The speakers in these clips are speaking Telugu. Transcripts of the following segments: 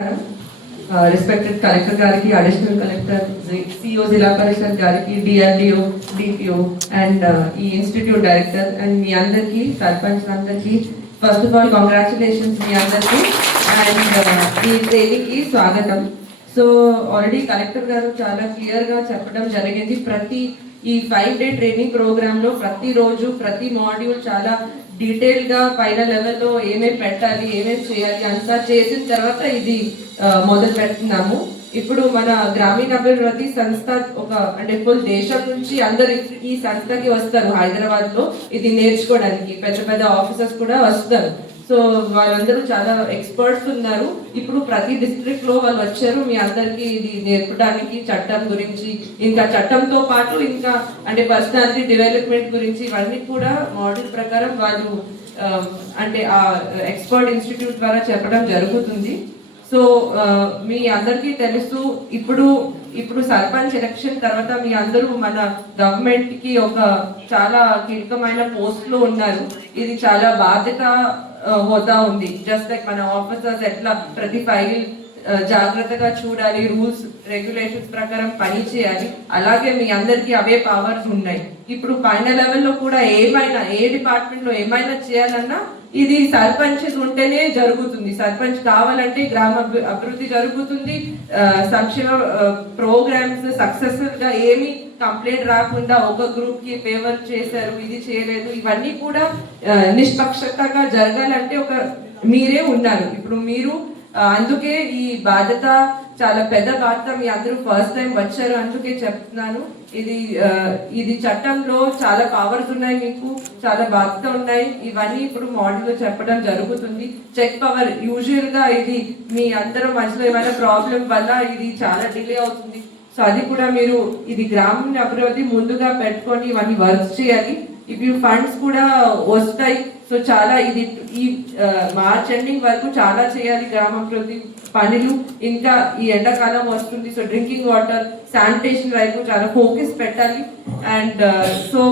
Respected Collector Gariki, Additional Collector, CEO Zilla Parishad Gariki, DRDO, DPO, and Institute Director, and mi andarki, Sarpanch andarki. First of all, congratulations mi andarki, and ee training ki swagatam. So already Collector garu chala clear ga cheppడం జరిగింది. ప్రతి ఈ 5-day ట్రైనింగ్ ప్రోగ్రామ్ లో ప్రతి రోజు ప్రతి మాడ్యూల్ చాలా డీటెయిల్ గా పైన లెవెల్లో ఏమేమి పెట్టాలి ఏమేమి చేయాలి అంతా చేసిన తర్వాత ఇది మొదలు పెడుతున్నాము. ఇప్పుడు మన గ్రామీణాభివృద్ధి సంస్థ ఒక అంటే ఫుల్ దేశం నుంచి అందరు ఈ సంస్థకి వస్తారు. హైదరాబాద్ లో ఇది నేర్చుకోవడానికి పెద్ద పెద్ద ఆఫీసర్స్ కూడా వస్తారు. సో వాళ్ళందరూ చాలా ఎక్స్పర్ట్స్ ఉన్నారు. ఇప్పుడు ప్రతి డిస్ట్రిక్ట్ లో వాళ్ళు వచ్చారు మీ అందరికి ఇది నేర్పడానికి, చట్టం గురించి, ఇంకా చట్టంతో పాటు ఇంకా అంటే పర్సనాలిటీ డెవలప్మెంట్ గురించి ఇవన్నీ కూడా మోడల్ ప్రకారం వాళ్ళు అంటే ఆ ఎక్స్పర్ట్ ఇన్స్టిట్యూట్ ద్వారా చెప్పడం జరుగుతుంది. సో మీ అందరికీ తెలుసు ఇప్పుడు సర్పంచ్ ఎలక్షన్ తర్వాత మీ అందరూ మన గవర్నమెంట్ కి ఒక చాలా కీలకమైన పోస్ట్ లో ఉన్నారు. ఇది చాలా బాధ్యత హోదా ఉంది. జస్ట్ లైక్ మన ఆఫీసర్స్ ఎట్లా ప్రతి ఫైల్ జాగ్రత్తగా చూడాలి, రూల్స్ రెగ్యులేషన్స్ ప్రకారం పని చేయాలి, అలాగే మీ అందరికీ అవే పవర్స్ ఉన్నాయి. ఇప్పుడు పైన లెవెల్లో కూడా ఏమైనా ఏ డిపార్ట్మెంట్ లో ఏమైనా చేయాలన్నా ఇది సర్పంచ్ ఉంటేనే జరుగుతుంది. సర్పంచ్ కావాలంటే గ్రామ అభివృద్ధి జరుగుతుంది. సంక్షేమ ప్రోగ్రామ్స్ సక్సెస్ఫుల్ గా ఏమి కంప్లైంట్ రాకుండా ఒక గ్రూప్ కి ఫేవర్ చేశారు, ఇది చేయలేదు, ఇవన్నీ కూడా నిష్పక్షతగా జరగాలంటే ఒక మీరే ఉన్నారు. ఇప్పుడు మీరు అందుకే ఈ బాధ్యత చాలా పెద్ద బాధ్యత. మీ అందరూ ఫస్ట్ టైం వచ్చారు అందుకే చెప్తున్నాను. ఇది చట్టంలో చాలా పవర్స్ ఉన్నాయి, మీకు చాలా బాధ్యత ఉన్నాయి. ఇవన్నీ ఇప్పుడు మోడల్ లో చెప్పడం జరుగుతుంది. చెక్ పవర్ యూజువల్ గా ఇది మీ అందరూ మధ్యలో ఏమైనా ప్రాబ్లం వల్ల ఇది చాలా డిలే అవుతుంది. సో అది కూడా మీరు ఇది గ్రామీణ అభివృద్ధి ముందుగా పెట్టుకొని ఇవన్నీ వర్క్స్ చేయాలి. ఇప్పుడు ఫండ్స్ కూడా వస్తాయి. సో చాలా ఇది ఈ మార్చ్ ఎండింగ్ వరకు చాలా చేయాలి గ్రామాభివృద్ధి పనులు. ఇంకా ఈ ఎండాకాలం వస్తుంది. సో డ్రింకింగ్ వాటర్, శానిటేషన్ వైపు చాలా ఫోకస్ పెట్టాలి. అండ్ సో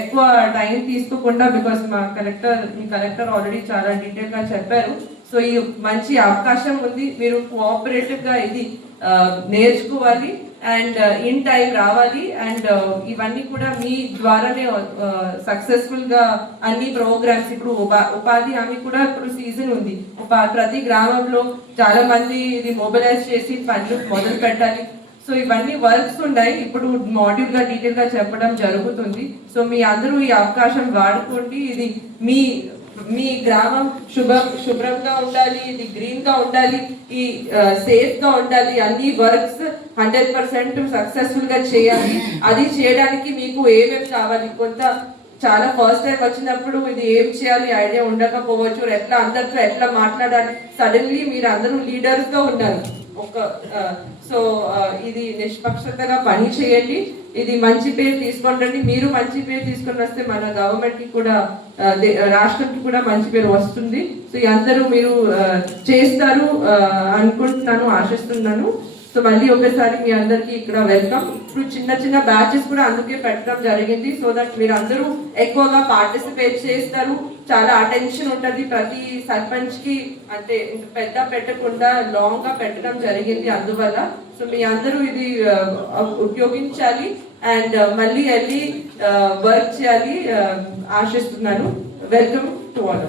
ఎక్కువ టైం తీసుకోకుండా బికాస్ మీ కలెక్టర్ ఆల్రెడీ చాలా డీటెయిల్ గా చెప్పారు. సో ఈ మంచి అవకాశం ఉంది. మీరు కోఆపరేటివ్ గా ఇది నేర్చుకోవాలి అండ్ ఇన్ టైం రావాలి. అండ్ ఇవన్నీ కూడా మీ ద్వారానే సక్సెస్ఫుల్ గా అన్ని ప్రోగ్రామ్స్ ఇప్పుడు ఉపాధి హామీ కూడా ఇప్పుడు సీజన్ ఉంది. ప్రతి గ్రామంలో చాలా మంది ఇది మొబిలైజ్ చేసి పనులు మొదలు పెట్టాలి. సో ఇవన్నీ వర్క్స్ ఉన్నాయి. ఇప్పుడు మాడ్యూల్ గా డీటెయిల్ గా చెప్పడం జరుగుతుంది. సో మీ అందరూ ఈ అవకాశం వాడుకోండి. ఇది మీ గ్రామం శుభ్రంగా ఉండాలి, ఇది గ్రీన్ గా ఉండాలి, ఈ సేఫ్ గా ఉండాలి. అన్ని వర్క్స్ 100% సక్సెస్ఫుల్ గా చేయాలి. అది చేయడానికి మీకు ఏమేమి కావాలి, కొంత చాలా ఫస్ట్ టైం వచ్చినప్పుడు ఇది ఏం చేయాలి ఐడియా ఉండకపోవచ్చు, ఎట్లా అందరితో ఎట్లా మాట్లాడాలి. సడన్లీ మీరు అందరూ లీడర్స్ గా ఉన్నారు. సో ఇది నిష్పక్షతగా పని చేయండి. ఇది మంచి పేరు తీసుకొని మీరు మంచి పేరు తీసుకొని వస్తే మన గవర్నమెంట్ కి కూడా రాష్ట్రానికి కూడా మంచి పేరు వస్తుంది. సో అందరూ మీరు చేస్తారు అనుకుంటున్నాను, ఆశిస్తున్నాను. సో మళ్ళీ ఒకసారి మీ అందరికి ఇక్కడ వెల్కమ్. ఇప్పుడు చిన్న చిన్న బ్యాచెస్ కూడా అందుకే పెట్టడం జరిగింది. సో దట్ మీరు అందరూ ఎక్కువగా పార్టిసిపేట్ చేస్తారు. చాలా అటెన్షన్ ఉంటుంది ప్రతి సర్పంచ్ కి, అంటే పెద్ద పెట్టకుండా లాంగ్ గా పెట్టడం జరిగింది అందువల్ల. సో మీ అందరూ ఇది ఉపయోగించాలి అండ్ మళ్ళీ వెళ్ళి వర్క్ చేయాలి ఆశిస్తున్నాను. Welcome to all.